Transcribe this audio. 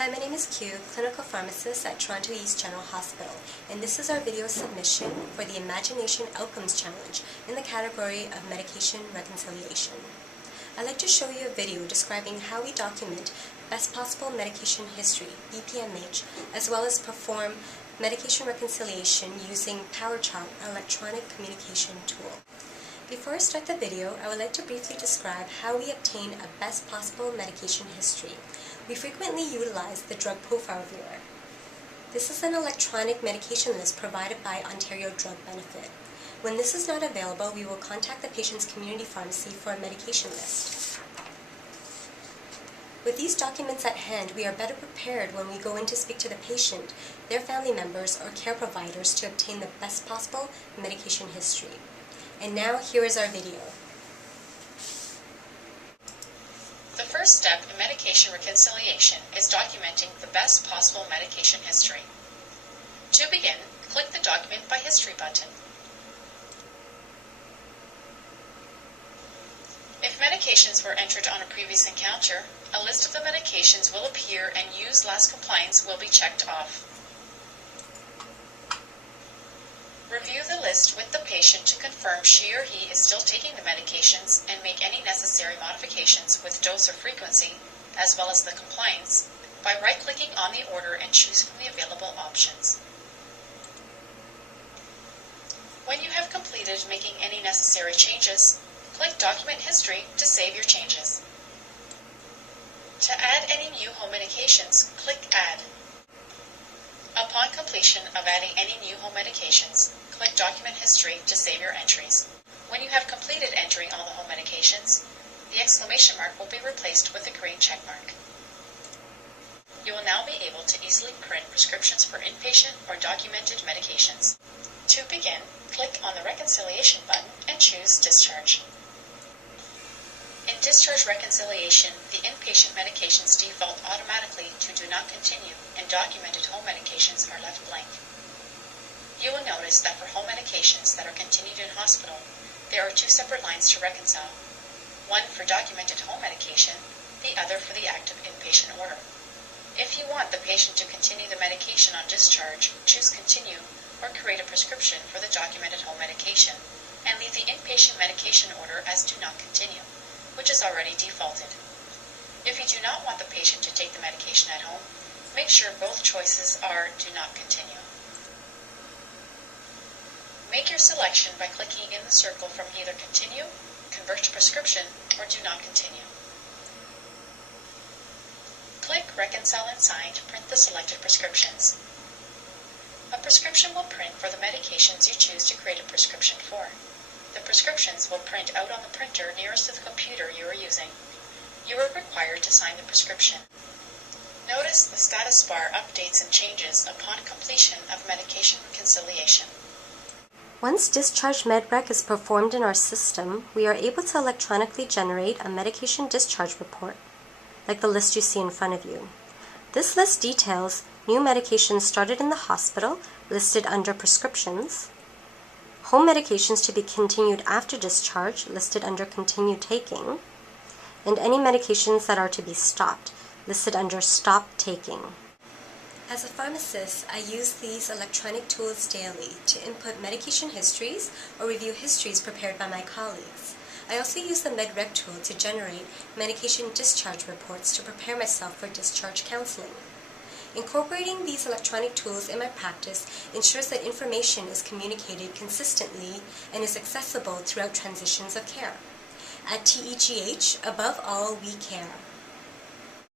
Hi, my name is Q, clinical pharmacist at Toronto East General Hospital, and this is our video submission for the ImagiNation Outcomes Challenge in the category of medication reconciliation. I'd like to show you a video describing how we document best possible medication history, BPMH, as well as perform medication reconciliation using PowerChart, an electronic communication tool. Before I start the video, I would like to briefly describe how we obtain a best possible medication history. We frequently utilize the Drug Profile Viewer. This is an electronic medication list provided by Ontario Drug Benefit. When this is not available, we will contact the patient's community pharmacy for a medication list. With these documents at hand, we are better prepared when we go in to speak to the patient, their family members, or care providers to obtain the best possible medication history. And now, here is our video. The first step in medication reconciliation is documenting the best possible medication history. To begin, click the Document by History button. If medications were entered on a previous encounter, a list of the medications will appear and Use Last Compliance will be checked off. Review the list with the patient to confirm she or he is still taking the medications and make any necessary modifications with dose or frequency, as well as the compliance, by right-clicking on the order and choose from the available options. When you have completed making any necessary changes, click Document History to save your changes. To add any new home medications, click Add. Upon completion of adding any new home medications, click Document History to save your entries. When you have completed entering all the home medications, the exclamation mark will be replaced with a green check mark. You will now be able to easily print prescriptions for inpatient or documented medications. To begin, click on the Reconciliation button and choose Discharge. In Discharge Reconciliation, the inpatient medications default automatically to Do Not Continue, and documented home medications are left blank. You will notice that for home medications that are continued in hospital, there are two separate lines to reconcile, one for documented home medication, the other for the active inpatient order. If you want the patient to continue the medication on discharge, choose Continue or create a prescription for the documented home medication, and leave the inpatient medication order as Do Not Continue, which is already defaulted. If you do not want the patient to take the medication at home, make sure both choices are Do Not Continue. Make your selection by clicking in the circle from either Continue, Convert to Prescription, or Do Not Continue. Click Reconcile and Sign to print the selected prescriptions. A prescription will print for the medications you choose to create a prescription for. The prescriptions will print out on the printer nearest to the computer you are using. You are required to sign the prescription. Notice the status bar updates and changes upon completion of medication reconciliation. Once Discharge MedRec is performed in our system, we are able to electronically generate a medication discharge report, like the list you see in front of you. This list details new medications started in the hospital, listed under prescriptions, home medications to be continued after discharge, listed under Continue Taking, and any medications that are to be stopped, listed under Stop Taking. As a pharmacist, I use these electronic tools daily to input medication histories or review histories prepared by my colleagues. I also use the MedRec tool to generate medication discharge reports to prepare myself for discharge counseling. Incorporating these electronic tools in my practice ensures that information is communicated consistently and is accessible throughout transitions of care. At TEGH, above all, we care.